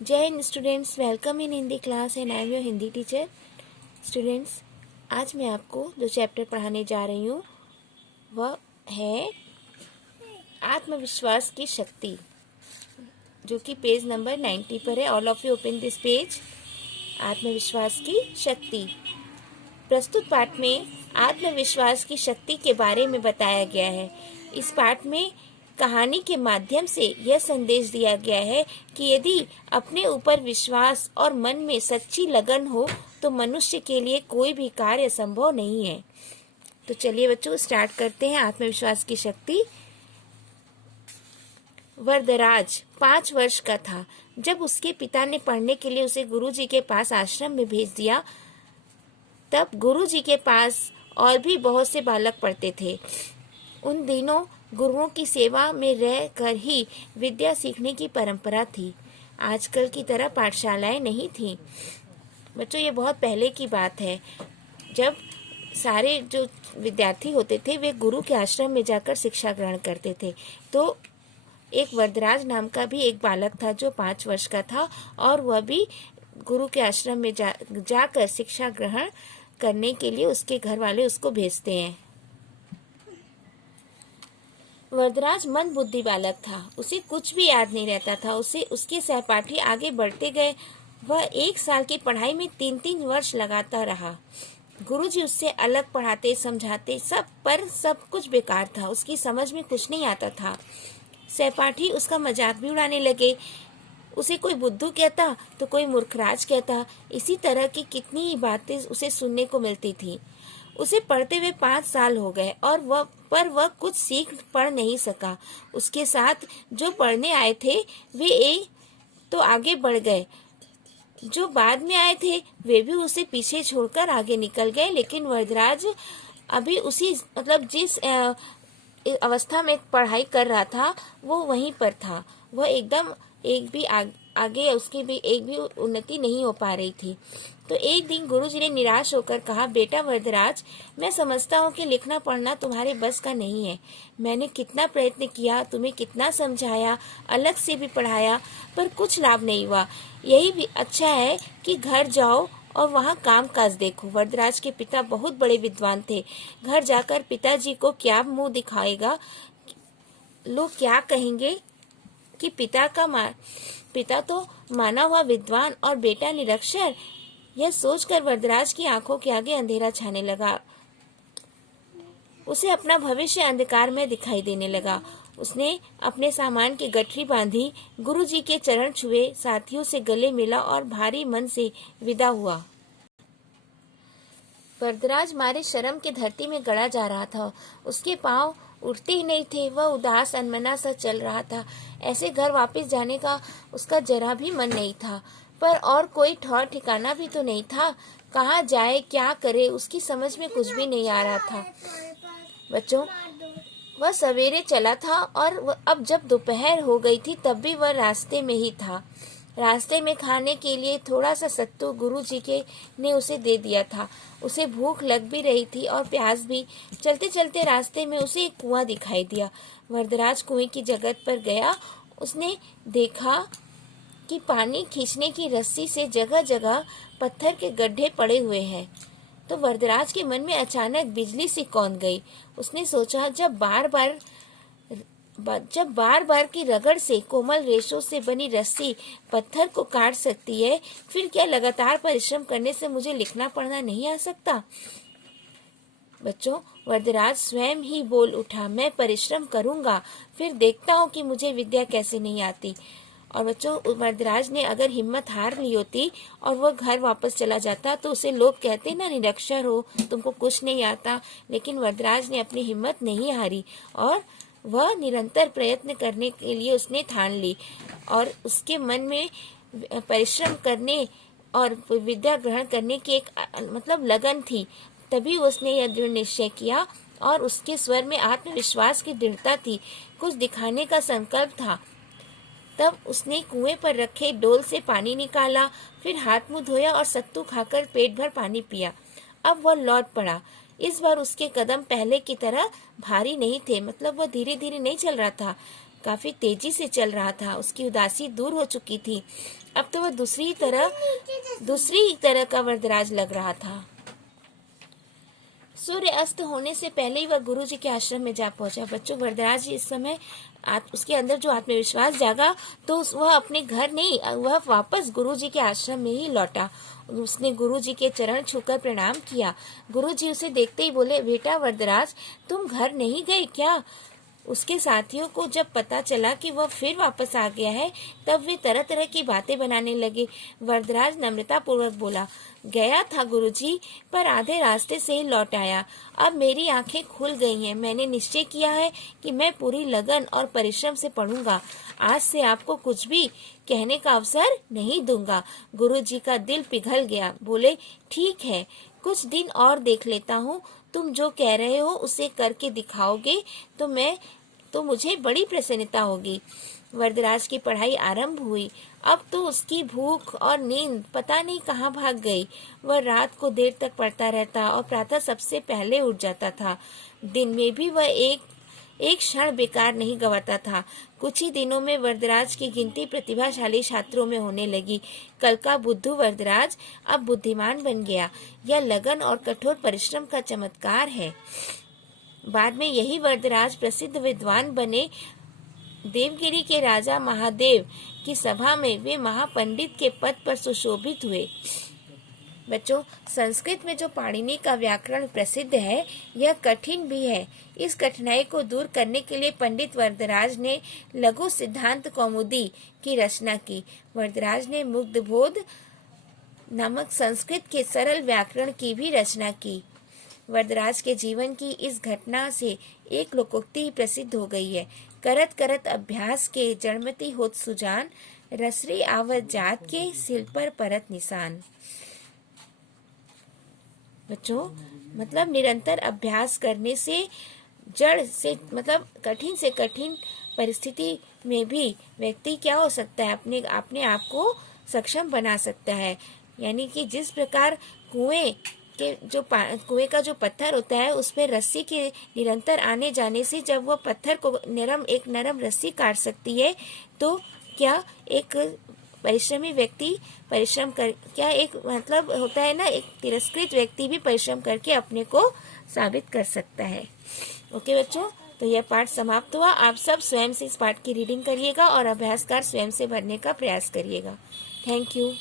जय Hind students, welcome in Hindi class and I am your Hindi teacher. Students, आज मैं आपको जो चैप्टर पढ़ाने जा रही हूँ वह है आत्मविश्वास की शक्ति, जो कि पेज नंबर 90 पर है। All of you open this page. आत्मविश्वास की शक्ति। प्रस्तुत पाठ में आत्मविश्वास की शक्ति के बारे में बताया गया है। इस पाठ में कहानी के माध्यम से यह संदेश दिया गया है कि यदि अपने ऊपर विश्वास और मन में सच्ची लगन हो तो मनुष्य के लिए कोई भी कार्य संभव नहीं है। तो चलिए बच्चों, स्टार्ट करते हैं आत्मविश्वास की शक्ति। वरदराज 5 वर्ष का था जब उसके पिता ने पढ़ने के लिए उसे गुरुजी के पास आश्रम में भेज दिया। तब गुरुजी के पास और भी बहुत से बालक पढ़ते थे। उन दिनों गुरुओं की सेवा में रह कर ही विद्या सीखने की परंपरा थी। आजकल की तरह पाठशालाएं नहीं थीं। बच्चों, ये बहुत पहले की बात है, जब सारे जो विद्यार्थी होते थे वे गुरु के आश्रम में जाकर शिक्षा ग्रहण करते थे। तो एक वरदराज नाम का भी एक बालक था जो 5 वर्ष का था, और वह भी गुरु के आश्रम में जाकर शिक्षा ग्रहण करने के लिए उसके घर वाले उसको भेजते हैं। वरदराज मंद बुद्धि बालक था। उसे कुछ भी याद नहीं रहता था। उसके सहपाठी आगे बढ़ते गए। वह 1 साल की पढ़ाई में 3-3 वर्ष लगाता रहा। गुरुजी उससे अलग पढ़ाते समझाते, सब कुछ बेकार था। उसकी समझ में कुछ नहीं आता था। सहपाठी उसका मजाक भी उड़ाने लगे। उसे कोई बुद्धू कहता तो कोई मूर्खराज कहता। इसी तरह की कितनी ही बातें उसे सुनने को मिलती थी। उसे पढ़ते हुए 5 साल हो गए और वह कुछ सीख पढ़ नहीं सका। उसके साथ जो पढ़ने आए थे वे तो आगे बढ़ गए, जो बाद में आए थे वे भी उसे पीछे छोड़कर आगे निकल गए। लेकिन वरदराज अभी उसी जिस अवस्था में पढ़ाई कर रहा था वो वहीं पर था। वह एकदम आगे उसकी भी एक भी उन्नति नहीं हो पा रही थी। तो एक दिन गुरुजी ने निराश होकर कहा, बेटा वरदराज, मैं समझता हूँ कि लिखना पढ़ना तुम्हारे बस का नहीं है। मैंने कितना प्रयत्न किया, तुम्हें कितना समझाया, अलग से भी पढ़ाया, पर कुछ लाभ नहीं हुआ। यही भी अच्छा है कि घर जाओ और वहाँ काम काज देखो। वरदराज के पिता बहुत बड़े विद्वान थे। घर जाकर पिताजी को क्या मुंह दिखाएगा, लोग क्या कहेंगे कि पिता तो माना हुआ विद्वान और बेटा निरक्षर। यह सोचकर वरदराज की आंखों के आगे अंधेरा छाने लगा। उसे अपना भविष्य अंधकार में दिखाई देने लगा। उसने अपने सामान की गठरी बांधी, गुरुजी के चरण छुए, साथियों से गले मिला और भारी मन से विदा हुआ। वरदराज मारे शर्म के धरती में गड़ा जा रहा था। उसके पांव उठते ही नहीं थे। वह उदास अनमना सा चल रहा था। ऐसे घर वापस जाने का उसका जरा भी मन नहीं था, पर और कोई ठौर ठिकाना भी तो नहीं था। कहाँ जाए, क्या करे, उसकी समझ में कुछ भी नहीं आ रहा था। बच्चों, वह सवेरे चला था और अब जब दोपहर हो गई थी तब भी वह रास्ते में ही था। रास्ते में खाने के लिए थोड़ा सा सत्तू गुरुजी के ने उसे दे दिया था। उसे भूख लग भी रही थी और प्यास भी। चलते चलते रास्ते में उसे एक कुआं दिखाई दिया। वरदराज कुएं की जगह पर गया। उसने देखा कि पानी खींचने की रस्सी से जगह जगह पत्थर के गड्ढे पड़े हुए हैं। तो वरदराज के मन में अचानक बिजली सी कौंध गई। उसने सोचा, जब बार बार की रगड़ से कोमल रेशों से बनी रस्सी पत्थर को काट सकती है, फिर क्या लगातार परिश्रम करने से मुझे लिखना पढ़ना नहीं आ सकता। बच्चों, वरदराज स्वयं ही बोल उठा, मैं परिश्रम करूंगा, फिर देखता हूँ कि मुझे विद्या कैसे नहीं आती। और बच्चों, वरदराज ने अगर हिम्मत हार ली होती और वह घर वापस चला जाता तो उसे लोग कहते ना, निरक्षर हो, तुमको कुछ नहीं आता। लेकिन वरदराज ने अपनी हिम्मत नहीं हारी और वह निरंतर प्रयत्न करने के लिए उसने ठान ली, और उसके मन में परिश्रम करने और विद्या ग्रहण करने की एक लगन थी। तभी उसने यह दृढ़ निश्चय किया और उसके स्वर में आत्मविश्वास की दृढ़ता थी। कुछ दिखाने का संकल्प था। तब उसने कुएं पर रखे डोल से पानी निकाला, फिर हाथ मुंह धोया और सत्तू खाकर पेट भर पानी पिया। अब वह लौट पड़ा। इस बार उसके कदम पहले की तरह भारी नहीं थे, वह धीरे धीरे नहीं चल रहा था। काफी तेजी से चल रहा था। उसकी उदासी दूर हो चुकी थी। अब तो वह दूसरी तरह का वरदराज लग रहा था। सूर्य अस्त होने से पहले ही वह गुरुजी के आश्रम में जा पहुंचा। बच्चों, वरदराज इस समय उसके अंदर जो आत्मविश्वास जागा तो वह अपने घर नहीं, वह वापस गुरुजी के आश्रम में ही लौटा। उसने गुरुजी के चरण छूकर प्रणाम किया। गुरुजी उसे देखते ही बोले, बेटा वरदराज, तुम घर नहीं गए क्या? उसके साथियों को जब पता चला कि वह फिर वापस आ गया है, तब वे तरह तरह की बातें बनाने लगे। वरदराज नम्रता पूर्वक बोला, गया था गुरुजी, पर आधे रास्ते से ही लौट आया। अब मेरी आंखें खुल गई हैं। मैंने निश्चय किया है कि मैं पूरी लगन और परिश्रम से पढ़ूंगा। आज से आपको कुछ भी कहने का अवसर नहीं दूंगा। गुरुजी का दिल पिघल गया। बोले, ठीक है, कुछ दिन और देख लेता हूँ। तुम जो कह रहे हो उसे करके दिखाओगे तो मुझे बड़ी प्रसन्नता होगी। वरदराज की पढ़ाई आरंभ हुई। अब तो उसकी भूख और नींद पता नहीं कहाँ भाग गई। वह रात को देर तक पढ़ता रहता और प्रातः सबसे पहले उठ जाता था। दिन में भी वह एक क्षण बेकार नहीं गवाता था। कुछ ही दिनों में वरदराज की गिनती प्रतिभाशाली छात्रों में होने लगी। कल का बुद्धू वरदराज अब बुद्धिमान बन गया। यह लगन और कठोर परिश्रम का चमत्कार है। बाद में यही वरदराज प्रसिद्ध विद्वान बने। देवगिरी के राजा महादेव की सभा में वे महापंडित के पद पर सुशोभित हुए। बच्चों, संस्कृत में जो पाणिनि का व्याकरण प्रसिद्ध है, यह कठिन भी है। इस कठिनाई को दूर करने के लिए पंडित वरदराज ने लघु सिद्धांत कौमुदी की रचना की। वरदराज ने मुग्धबोध नामक संस्कृत के सरल व्याकरण की भी रचना की। वरदराज के जीवन की इस घटना से एक लोकोक्ति प्रसिद्ध हो गई है, करत करत अभ्यास के जड़मति होत सुजान, रसरी आवत जात के सिल पर परत निशान। बच्चों, मतलब निरंतर अभ्यास करने से जड़ से मतलब कठिन से कठिन परिस्थिति में भी व्यक्ति क्या हो सकता है, अपने आप को सक्षम बना सकता है। यानी कि जिस प्रकार कुएं का जो पत्थर होता है, उस पर रस्सी के निरंतर आने जाने से जब वह पत्थर को एक नरम रस्सी काट सकती है, तो क्या एक परिश्रमी व्यक्ति परिश्रम कर क्या एक मतलब होता है ना, एक तिरस्कृत व्यक्ति भी परिश्रम करके अपने को साबित कर सकता है। ओके बच्चों, तो यह पाठ समाप्त हुआ। आप सब स्वयं से इस पाठ की रीडिंग करिएगा और अभ्यास कार्य स्वयं से भरने का प्रयास करिएगा। Thank you.